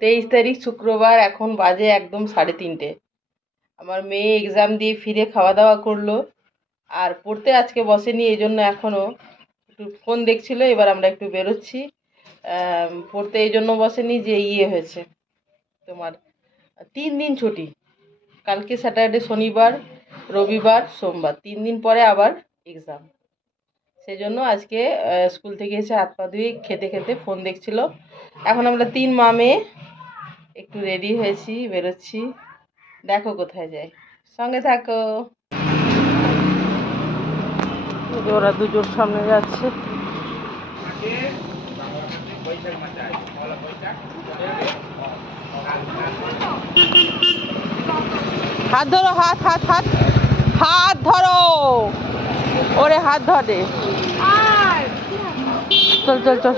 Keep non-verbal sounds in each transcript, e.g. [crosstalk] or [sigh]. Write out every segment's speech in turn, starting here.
তেইশ তারিখ শুক্রবার, এখন বাজে একদম সাড়ে তিনটে। আমার মেয়ে এক্সাম দিয়ে ফিরে খাওয়া দাওয়া করল, আর পড়তে আজকে বসেনি, এই জন্য এখনও একটু ফোন দেখছিল, এবার আমরা একটু বেরোচ্ছি। পড়তে এই জন্য বসেনি যে ইয়ে হয়েছে। তোমার তিন দিন ছুটি, কালকে স্যাটারডে শনিবার রবিবার, সোমবার। তিন দিন পরে আবার এক্সাম সেই জন্য আজকে স্কুল থেকে এসে হাত পা ধুয়ে খেতে খেতে ফোন দেখছিল। এখন আমরা তিন মা মেয়ে একটু রেডি হয়েছি, বেরোচ্ছি। দেখো কোথায় যাই সঙ্গে থাকো। ওরা দুজোর সামনে যাচ্ছে। হাত ধরো, হাত হাত হাত। হাত ধরো। ওরে হাত ধরে। চল চল চল।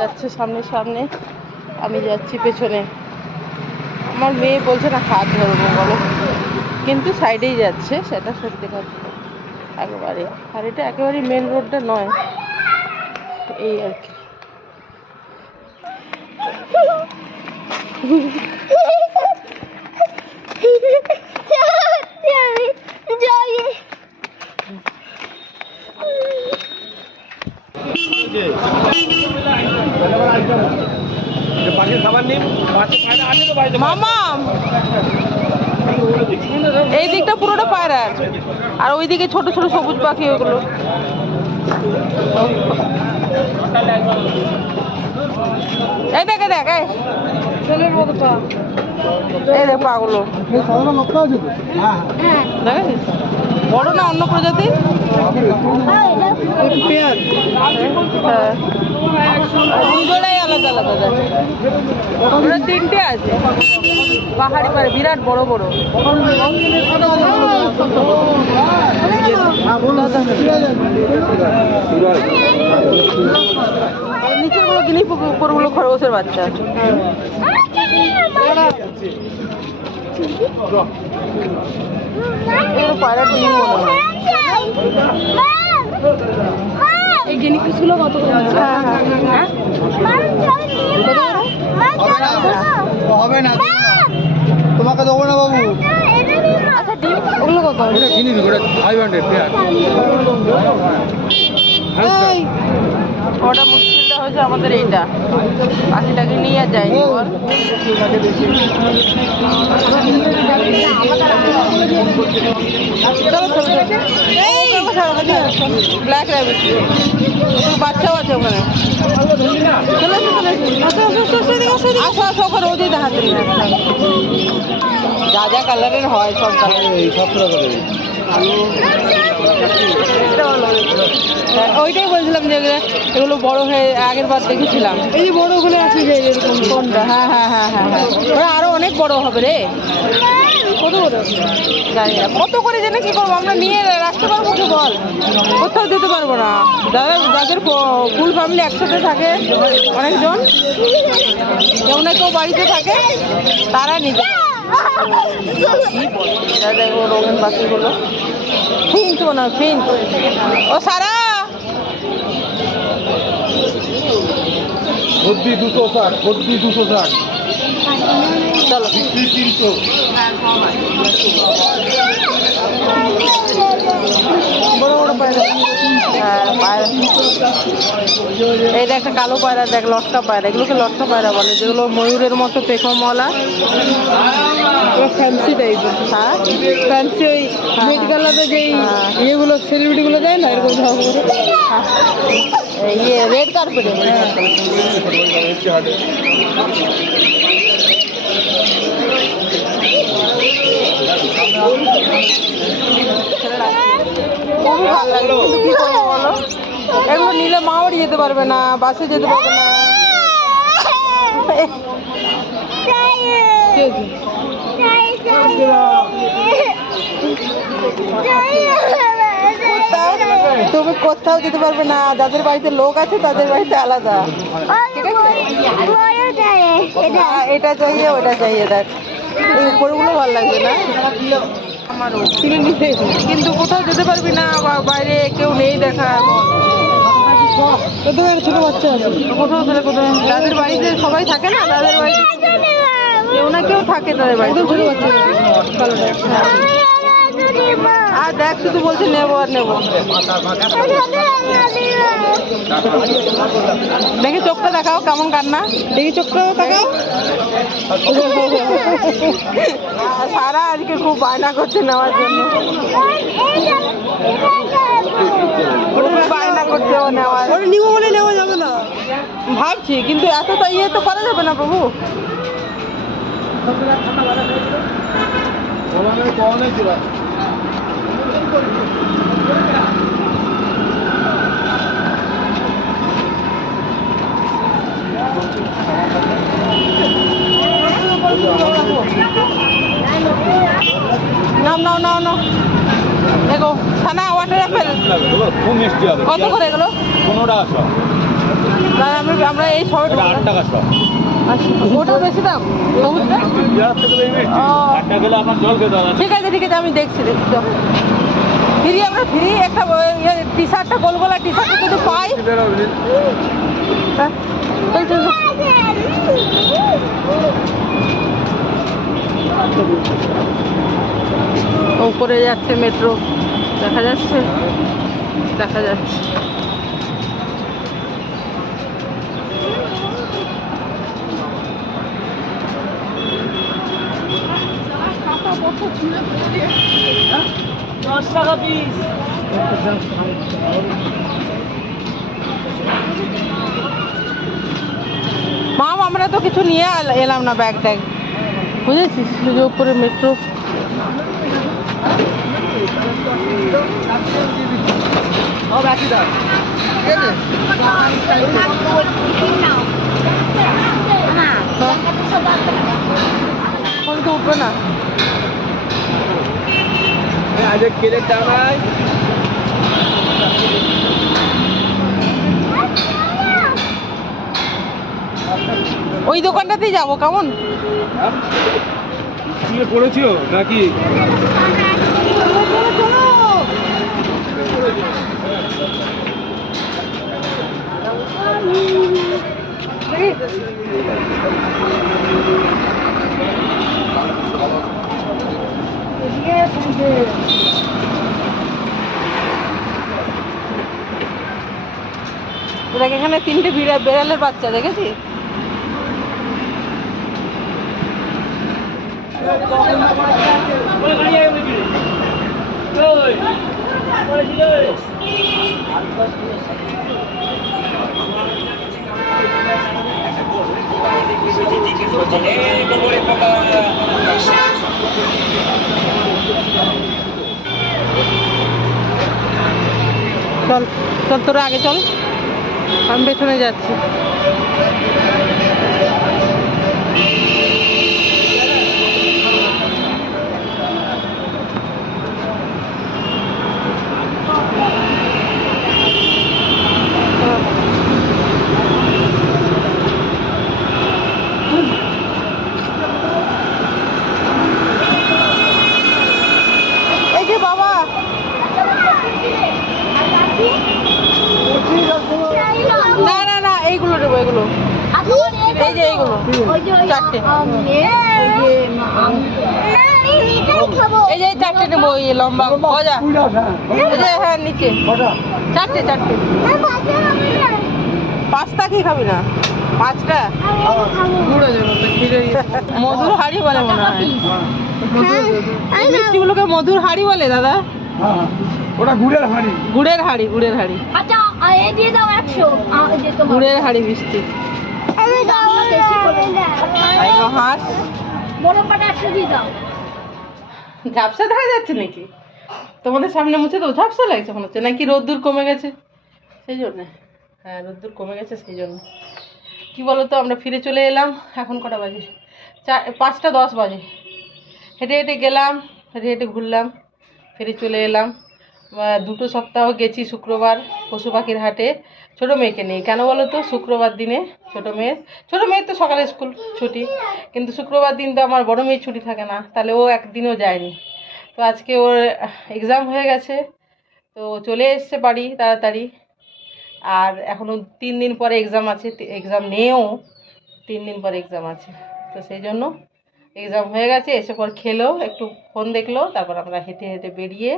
যাচ্ছে সামনে সামনে। আমি যাচ্ছি পেছনে। আমার মেয়ে বলছে না হাত ধরবো বলো। কিন্তু সাইডেই যাচ্ছে, সেটা সত্যি কথা। একেবারে। আর এটা একেবারে মেন রোডটা নয়। এই আর কি পাখির খাবার নিন পাশে পায়রা আছে তো বাড়িতে মামা এই দিকটা পুরোটা পায়রার আর ওইদিকে ছোট ছোট সবুজ পাখি ওগুলো। এই দেখে দেখ এই। ছেলের মতো পা। এই দেখ পাগুলো। দেখেছিস বড় না অন্য প্রজাতির? হ্যাঁ। দুজোড়াই আলাদা আলাদা যাচ্ছে তিনটে আছে। পাহাড়ি পাহাড়ি বিরাট বড় বড়। নিচেরগুলো গিনি উপরগুলো খরগোশের বাচ্চা এগুলো পায়রার ডিম মনে হয় এই গিনি কত হ্যাঁ হ্যাঁ হবে না তোমাকে দেবো না বাবু আচ্ছা ওগুলো কত ওটা কিনি ওটা হয়েছে আমাদের এইটা। পাখিটাকে নিয়ে যায়নি বল ব্ল্যাক র্যাবিট বাচ্চাও আছে ওখানে। আসো, আসো, ওখানে যা যা কালারের হয় সব কালার এই সতেরো হ্যাঁ, ওইটাই বলছিলাম যে এগুলো- বড় হয়ে আগের বার দেখেছিলাম। এই বড়গুলো আছে যে এরকম কোনটা? হ্যাঁ হ্যাঁ হ্যাঁ হ্যাঁ হ্যাঁ। ওরা আরও অনেক বড় হবে রে। কত জানি না। কত করে জেনে কি করব? আমরা নিয়ে রাখতে পারব কি বল। কোথাও দিতে পারব না। যারা যাদের ফুল ফ্যামিলি একসাথে থাকে অনেকজন। যেমন কেউ বাড়িতে থাকে। তারা। এটা দেখো রঙিন পাখিগুলো হয় ফিঞ্চ ও সারা সর্দি দুশো ষাট সর্দি দুশো ষাট। বিক্রি তিনশো। বড় বড় পায়রা। এইটা একটা কালো পায়রা দেখ লটকা পায়রা। এগুলোকে লটকা পায়রা বলে যেগুলো ময়ূরের মতো পেখমওয়ালা ফ্যান্সি টাইপের হ্যাঁ? ফ্যান্সি ওই মেডিকেলাতে যেই ইয়েগুলো সেলিব্রিটিগুলো দেয় না এরকম ধর। ইয়ে রেড কার্পেটে খুবই ভালো লাগল কিন্তু কি করব বলো এগুলো নিলে মা বাড়ি যেতে পারবে না বাসে যেতে পারবে না। তুমি কোথাও যেতে পারবে না যাদের বাড়িতে লোক আছে তাদের বাড়িতে আলাদা। এটা চাইয়ে ওটা চাইয়ে দেখ। উপরগুলো ভালো লাগবে না? আমারও কিন্তু কোথাও যেতে পারবি না বাইরে কেউ নেই দেখা এখন ছোট বাচ্চা আছে কোথাও তাহলে কোথাও তাদের বাড়িতে সবাই থাকে না? তাদের বাড়িতে কেউ না কেউ থাকে তাদের বাড়িতে। ছোট বাচ্চা। আর দেখ শুধু বলছে নেব আর নেব। দেখি চোখটা দেখাও কেমন কান্না? দেখি চোখটা দেখাও। সারা আজকে খুব বায়না করছে নেওয়ার জন্য [laughs] খুব বায়না করছে ও নেওয়ার ওটা নিবো বলে নেওয়া যাবে না ভাবছি কিন্তু এতটা ইয়ে তো করা যাবে না প্রভু। নাও নাও নাও নাও। দেখো ছানা ওয়াটার অ্যাপেল কত করে এগুলো? পনেরো টাকা আমরা এই শহর। আচ্ছা ওটা বেশি দাম? ঠিক আছে ঠিক আছে আমি দেখছি দেখছি ফ্রি আমরা ফ্রি একটা টি শার্টটা গোল টি শার্টটা যদি পাই। হ্যাঁ। উপরে যাচ্ছে মেট্রো দেখা যাচ্ছে দেখা যাচ্ছে। দশ টাকা পিস মাম আমরা তো কিছু নিয়ে এলাম না ব্যাগ ট্যাগ। বুঝেছিস? যে উপরে মেট্রো ফোন তো উঠবে না। আজ কেলের দাম ওই দোকানটাতেই যাব কেমন? তুমি পড়েছো নাকি? দেখ এখানে তিনটে বিড়া বেড়ালের বাচ্চা দেখেছিস চল চল তোরা আগে চল আমি পেছনে যাচ্ছি এই যে বাবা না না না এইগুলো নেব এগুলো এই যে এইগুলো চারটে এই যে চারটে নেব এই লম্বা। গজা এই যে হ্যাঁ নিচে। চারটে চারটে। পাঁচটা কি খাবি না? পাঁচটা? মধুর হাড়ি বলে মনে হয়। মিষ্টিগুলোকে মধুর হাড়ি বলে দাদা। ওটা গুড়ের হাঁড়ি গুড়ের হাড়ি। গুড়ের হাড়ি আচ্ছা দিয়ে দাও একশো। গুড়ের হাড়ি মিষ্টি। ঝাপসা দেখা যাচ্ছে নাকি? তোমাদের সামনে মুছে তো ঝাপসা লাগছে মনে হচ্ছে। নাকি রোদ্দুর কমে গেছে? সেই জন্য। হ্যাঁ রোদ্দুর কমে গেছে সেই জন্য। কি বলো তো আমরা ফিরে চলে এলাম। এখন কটা বাজে? চার পাঁচটা দশ বাজে। হেঁটে হেঁটে গেলাম হেঁটে হেঁটে ঘুরলাম ফিরে চলে এলাম। দুটো সপ্তাহ গেছি শুক্রবার পশু পাখির হাটে। ছোটো মেয়েকে নেই কেন বলো তো? শুক্রবার দিনে ছোটো মেয়ের ছোটো মেয়ের তো সকালে স্কুল ছুটি, কিন্তু শুক্রবার দিন তো আমার বড় মেয়ের ছুটি থাকে না। তাহলে ও একদিনও যায়নি। তো আজকে ওর এক্সাম হয়ে গেছে, তো চলে এসছে বাড়ি তাড়াতাড়ি। আর এখনও তিন দিন পরে এক্সাম আছে এক্সাম নেও, তিন দিন পরে এক্সাম আছে। তো সেই জন্য এক্সাম হয়ে গেছে, এসে পর খেলো, একটু ফোন দেখল, তারপর আমরা হেঁটে হেঁটে বেরিয়ে,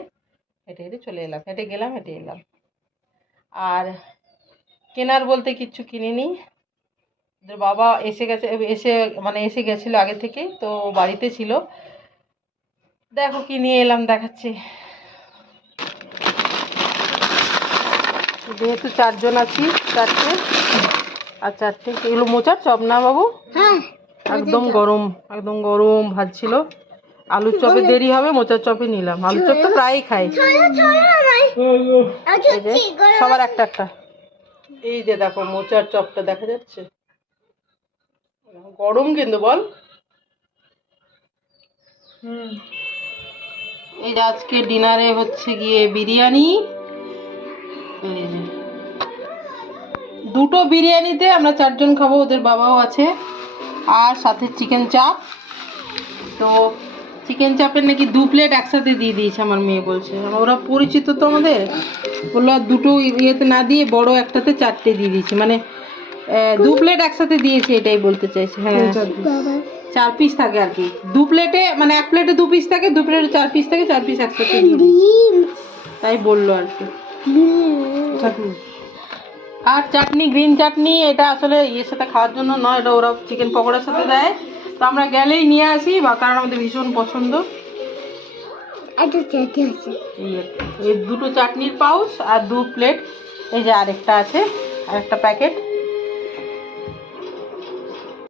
হেঁটে হেঁটে চলে এলাম। হেঁটে গেলাম, হেঁটে এলাম। আর কেনার বলতে কিচ্ছু কিনিনি। বাবা এসে গেছে এসে মানে এসে গেছিল আগে থেকে তো বাড়িতে ছিল। দেখো কি নিয়ে এলাম দেখাচ্ছি। যেহেতু চারজন আছি চারটে আর চারটে এগুলো মোচার চপ না বাবু? হ্যাঁ একদম গরম একদম গরম ভাজছিল আলুর চপে দেরি হবে মোচার চপে নিলাম। আলুর চপ তো প্রায়ই খাই। সবার একটা একটা। এই যে দেখো মোচার চপটা দেখা যাচ্ছে। গরম কিন্তু বল। এই যে আজকে ডিনারে হচ্ছে গিয়ে বিরিয়ানি। দুটো বিরিয়ানিতে আমরা চারজন খাব ওদের বাবাও আছে। আর সাথে চিকেন চাপ। তো চিকেন চাপের নাকি দু প্লেট একসাথে দিয়ে দিয়েছে আমার মেয়ে বলছে। ওরা পরিচিত তো আমাদের। বলল আর দুটো ইয়েতে না দিয়ে বড় একটাতে চারটে দিয়ে দিয়েছে। মানে দু প্লেট একসাথে দিয়েছে এটাই বলতে চাইছে। হ্যাঁ। চার পিস থাকে আর কি। দু প্লেটে মানে এক প্লেটে দু পিস থাকে দু প্লেটে চার পিস থাকে চার পিস একসাথে তাই বলল আর কি। আর চাটনি গ্রিন চাটনি এটা আসলে ইয়ের সাথে খাওয়ার জন্য নয় এটা ওরা চিকেন পকোড়ার সাথে দেয়। তো আমরা গেলেই নিয়ে আসি বা কারণ আমাদের ভীষণ পছন্দ। এই আর কি। এই দুটো চাটনির পাউচ আর দু প্লেট। এই যে আরেকটা আছে আরেকটা প্যাকেট।